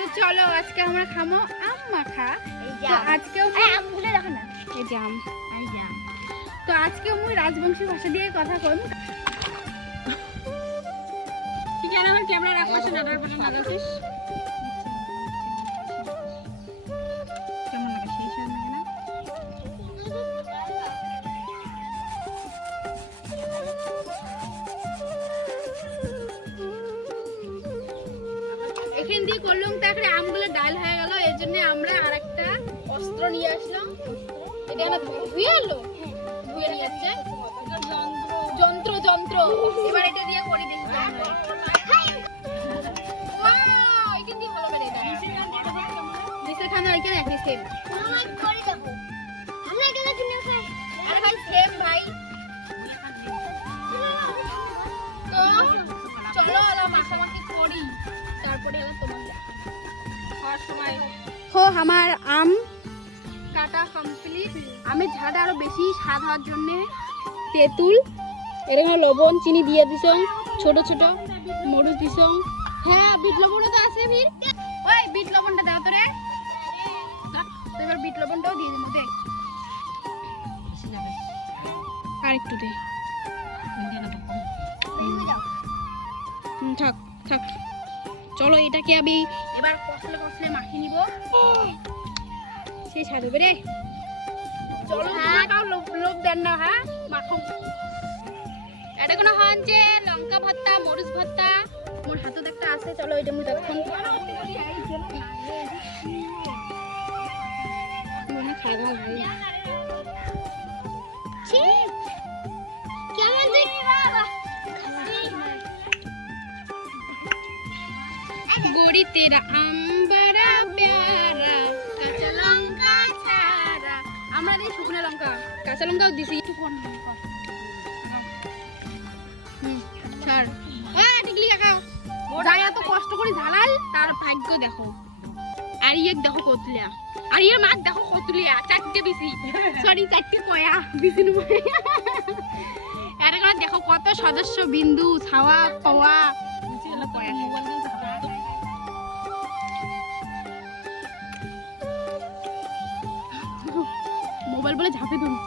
তো চলো আজকে আমরা খামো আম মাখা। তো আজকেও আমগুলো দেখো না, এই যে আম, এই যে আম। তো আজকেও মুই রাজবংশী ভাষা দিয়ে কথা কম। কি জানো আমার ক্যামেরা রাখা আছে না, তারপরে না দাসিস কেমন লাগে সেই সব লাগে না। এখান দিয়ে করলাম তারপরে আমগুলো ডাল হয়ে গেল, এর জন্য আমরা আরেকটা অস্ত্র নিয়ে আসলাম। এটা আমরা ধুয়ে আনলো, ধুয়ে নিয়ে আসছে যন্ত্র যন্ত্র। এবার এটা দিয়ে করে দিই। ওয়াও, এটা দিয়ে ভালো বেড়ে যায়। নিচে খানা ওইখানে একই সেম। আমার করে দেখো, আমরা এখানে কিনে খাই। আরে ভাই সেম ভাই। তো চলো আলা মাখামাখি করি, তারপরে হলো তোমার খাওয়ার সময়। হো আমার আম কাটা কমপ্লিট। আমের ঝাড়া আরো বেশি স্বাদ হওয়ার জন্য তেঁতুল, এরকম লবণ চিনি দিয়ে দিছ, ছোট ছোট মরিচ দিছ। হ্যাঁ বিট লবণও তো আছে। ফির ওই বিট লবণটা দাও তো রে। তো এবার বিট লবণটাও দিয়ে দিন, দে আর একটু দে। থাক থাক, চলো এটাকে আমি এবার কষলে কষলে মাখিয়ে নিব। সেই স্বাদ হবে রে। চলো কাউ লোভ দেন না। হ্যাঁ মাখো। এটা কোনো হন যে লঙ্কা ভর্তা মরিচ ভর্তা মোর হাতে একটা আছে। চলো এটা মুই তখন মনে খাওয়া ভালো। কেমন দেখি বাবা? गोरी तेरा आम बड़ा प्यारा কাঁচা লঙ্কা ছাড়া। আমরা দিই শুকনো লঙ্কা, কাঁচা লঙ্কাও দিছি। ছাড় টিকলি কাকা, যাই এত কষ্ট করে ঝালাল তার ভাগ্য দেখো। আর ইয়ে দেখো কতলিয়া, আর ইয়ে মাছ দেখো কতলিয়া, চারটে বিসি, সরি চারটে কয়া বিসি নেব। এটা করে দেখো কত সদস্য বিন্দু ছাওয়া পাওয়া কয়া। মোবাইল বলে ঝাঁপে ধরুন।